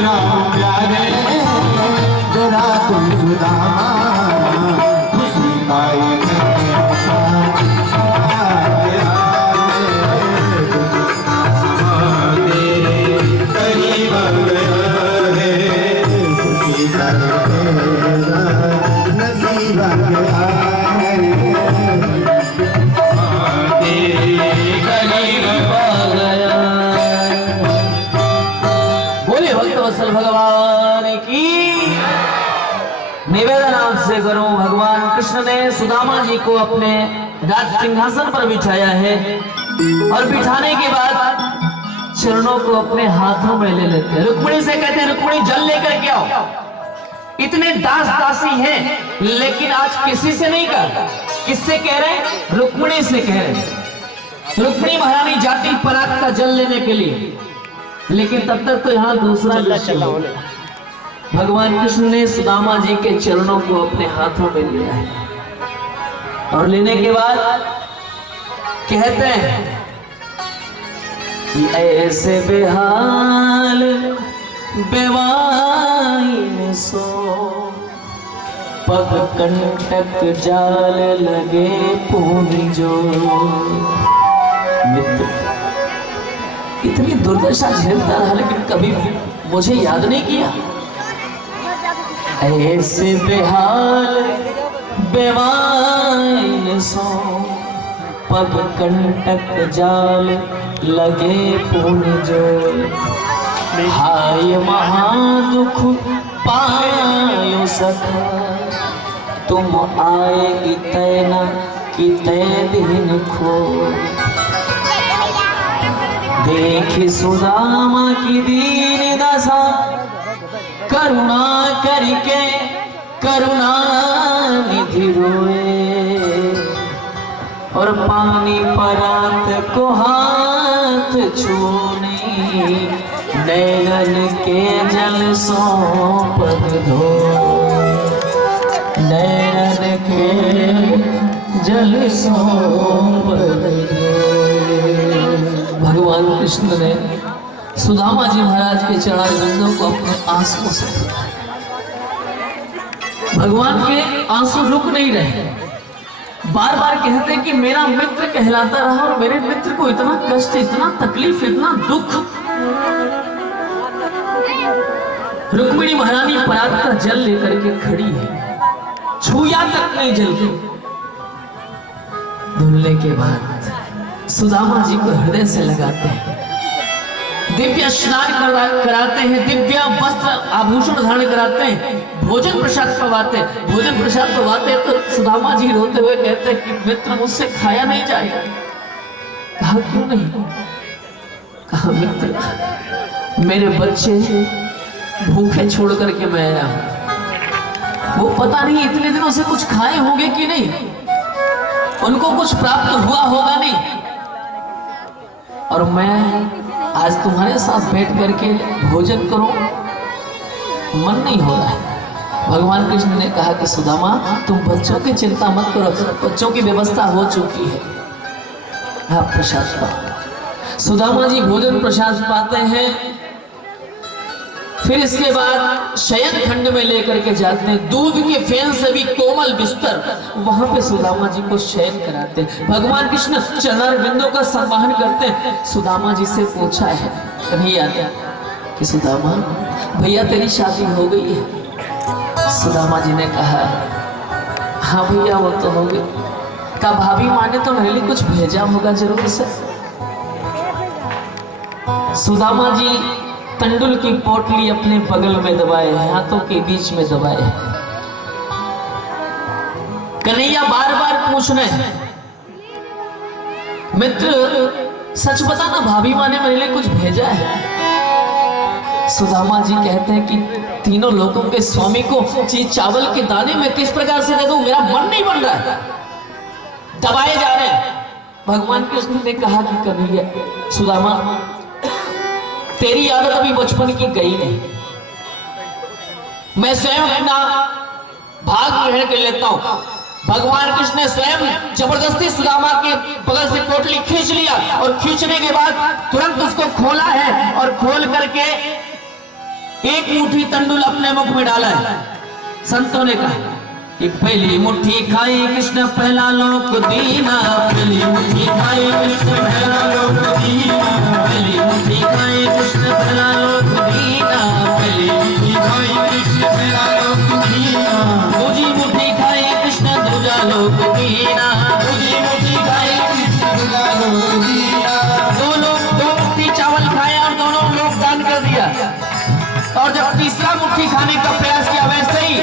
राम प्यारे जरा तुम सुदामा खुशी पाए भगवान की निवेदन आपसे करूं। भगवान कृष्ण ने सुदामा जी को अपने राज सिंहासन पर बिठाया है और बिठाने के बाद चरणों को अपने हाथों में ले लेते हैं। रुक्मिणी से कहते हैं रुक्मिणी जल लेकर के आओ। इतने दास दासी हैं लेकिन आज किसी से नहीं कह, किससे कह रहे हैं? रुक्मिणी से कह रहे हैं। रुक्मिणी महारानी जाती पराग का जल लेने के लिए, लेकिन तब तक तो यहाँ दूसरा चला। भगवान कृष्ण ने सुदामा जी के चरणों को अपने हाथों में लिया है और लेने के बाद कहते हैं कि ऐसे बेहाल बेवाइन सो पग कंटक जाल लगे पूनी जो। मित्र इतनी दुर्दशा झेलता रहा लेकिन कभी मुझे याद नहीं किया। ऐसे बेहाल बेवाइन सो पग कंटक जाल लगे पूर्ण जो। हाय महादुख पायो सखा तुम आएगी तैना कि तय दिन खो। देखी सुदामा की दीन दशा करुणा करके करुणा निधि रोए और पानी परात को हाथ छूने नैनन के जल सो पग धोए। नैनन के जल सो पग धोए। भगवान कृष्ण ने सुदामा जी महाराज के चरणारविंदों को अपने आंसुओं से धोया। भगवान के आंसू रुक नहीं रहे, बार बार कहते कि मेरा मित्र कहलाता रहा और मेरे मित्र को इतना कष्ट, इतना तकलीफ, इतना दुख। रुक्मिणी महारानी पराग का जल लेकर के खड़ी है, छुया तक नहीं जल के। धुलने के बाद सुदामा जी को हृदय से लगाते हैं, दिव्य स्नान कराते हैं, दिव्य वस्त्र आभूषण धारण कराते हैं, भोजन प्रसाद पवाते हैं। भोजन प्रसाद पवाते तो सुदामा जी रोते हुए कहते हैं कि मित्र मुझसे खाया नहीं जाएगा। कहा क्यों नहीं? कहा मित्र मेरे बच्चे भूखे छोड़ करके मैं आया हूं, वो पता नहीं इतने दिनों से कुछ खाए होंगे कि नहीं, उनको कुछ प्राप्त हुआ होगा नहीं, और मैं आज तुम्हारे साथ बैठ करके भोजन करूं मन नहीं हो रहा है। भगवान कृष्ण ने कहा कि सुदामा तुम बच्चों की चिंता मत करो, बच्चों की व्यवस्था हो चुकी है, आप प्रसाद पाओ। सुदामा जी भोजन प्रसाद पाते हैं, फिर इसके बाद शयन खंड में लेकर के जाते हैं, दूध के फेन से भी कोमल बिस्तर, वहां पे सुदामा जी को शयन कराते हैं। भगवान कृष्ण चरणारविंदों का संवाहन करते हैं। सुदामा जी से पूछा है कन्हैया कि सुदामा भैया तेरी शादी हो गई है? सुदामा जी ने कहा हाँ भैया वो तो हो गई। का भाभी माँ ने तो मेरे लिए कुछ भेजा होगा जरूर से। सुदामा जी तंडुल की पोटली अपने बगल में दबाए, हाथों के बीच में दबाए। कन्हैया बार बार पूछ रहे हैं मित्र सच बता ना, भाभी माँ ने मेरे लिए कुछ भेजा है? सुदामा जी कहते हैं कि तीनों लोगों के स्वामी को चावल के दाने में किस प्रकार से दे दूं, मेरा मन नहीं बन रहा है, दबाए जा रहे हैं। भगवान कृष्ण ने कहा कि कन्हैया सुदामा तेरी आदत अभी बचपन की गई नहीं, मैं स्वयं अपना भाग ग्रहण कर लेता हूं। भगवान कृष्ण ने स्वयं जबरदस्ती सुदामा के बगल से पोटली खींच लिया और खींचने के बाद तुरंत उसको खोला है और खोल करके एक मुट्ठी तंडुल अपने मुख में डाला है। संतों ने कहा कि पहली मुट्ठी खाई कृष्ण पहला लोक दीना, पहली मुट्ठी खाई कृष्ण पहला लोक दीना, पहली मुट्ठी खाई कृष्ण पहला लोक दीना, पहली मुट्ठी खाई कृष्ण पहला लोक दीना, दूजी मुट्ठी खाई कृष्ण दूजा लोक दीना, दूजी मुट्ठी खाई कृष्ण दूजा लोक दीना। दो मुट्ठी चावल खाया और दोनों लोग दान कर दिया। और जब तीसरा मुट्ठी खाने का प्रयास किया वैसे ही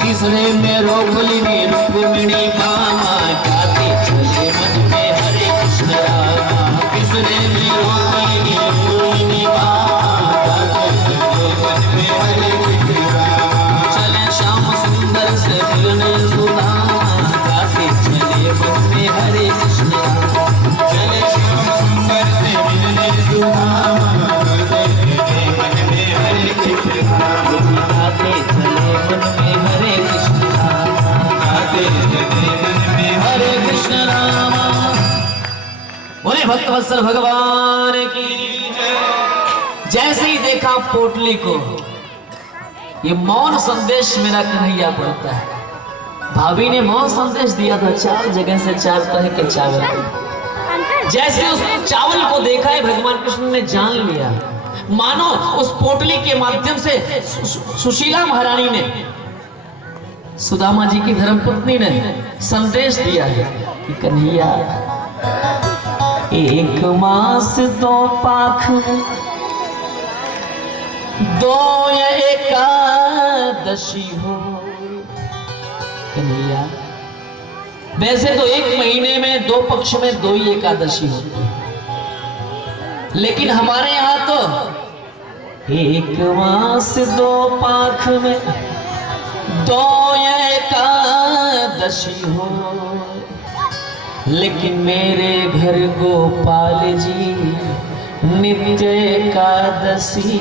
तीसरे में रोगलिनी रुक्मिणी मामा गाते चले मन में हरे कृष्ण रामा, तीसरे में रोगलिनी रुक्मिणी मामा गाते चले मन में हरे कृष्ण रामा, चले श्याम सुंदर से मिलने सुदामा गाते चले मन में हरे कृष्ण रामा, चले श्याम सुंदर से मिलने सुदामा गाते चले मन में हरे कृष्ण रामा, गाते चले मन में हरे कृष्ण रामा, गाते चले मन में हरे कृष्ण रामा। बोले भक्तवत्सल भगवान की जय। जैसे ही देखा पोटली को, ये मौन संदेश मेरा कन्हैया पढ़ता है। भाभी ने मौन संदेश दिया था, 4 जगह से 4 तरह के चावल। जैसे उस चावल को देखा है भगवान कृष्ण ने जान लिया, मानो उस पोटली के माध्यम से सुशीला महारानी ने, सुदामा जी की धर्मपत्नी ने संदेश दिया है कि कन्हैया 1 मास 2 पाख 2 एकादशी हो। कन्हैया वैसे तो 1 महीने में 2 पक्ष में 2 ही एकादशी होती है, लेकिन हमारे यहाँ तो 1 मास 2 पाख में 2 एकादशी हो, लेकिन मेरे घर गोपाल जी नित्य एकादशी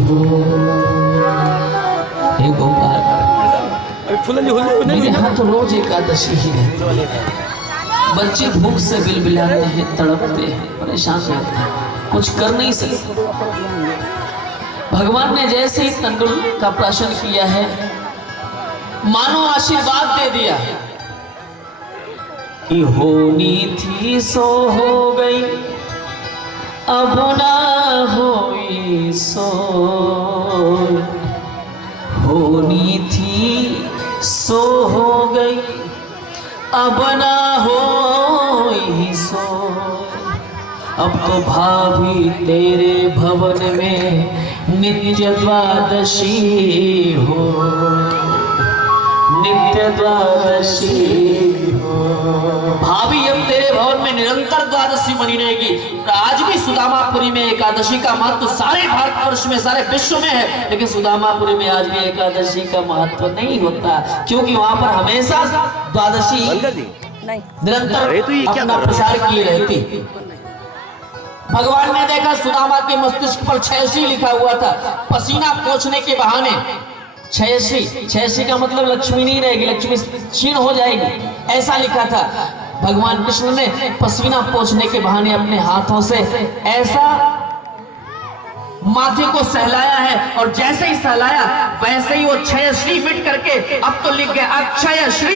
हो। हे गोपाल, मेरे यहाँ तो रोज एकादशी ही रहती है। बच्चे भूख से बिलबिलाते हैं, तड़पते हैं, परेशान रहते हैं, कुछ कर नहीं सकते। भगवान ने जैसे ही तंडुल का प्राशन किया है, मानो आशीर्वाद दे दिया कि होनी थी सो हो गई, अब ना होई सो, होनी थी सो हो गई, अब ना होई सो। अब तो भाभी तेरे भवन में नित्य द्वादशी हो, नित्य द्वादशी हो। भाभी अब तेरे भवन में निरंतर द्वादशी बनी रहेगी। आज भी सुदामापुरी में एकादशी का महत्व सारे भारतवर्ष में, सारे विश्व में है, लेकिन सुदामापुरी में आज भी एकादशी का महत्व नहीं होता, क्योंकि वहां पर हमेशा द्वादशी निरंतर अपना प्रसार किए रहती। भगवान ने देखा सुदामा के मस्तिष्क पर क्षयश्री लिखा हुआ था, पसीना पोंछने के बहाने क्षयश्री, क्षयश्री का मतलब लक्ष्मी नहीं रहेगी, लक्ष्मी क्षीण हो जाएगी, ऐसा लिखा था। भगवान कृष्ण ने पसीना पोंछने के बहाने अपने हाथों से ऐसा माथे को सहलाया है, और जैसे ही सहलाया वैसे ही वो क्षयश्री मिट करके अब तो लिख गया अक्षय श्री।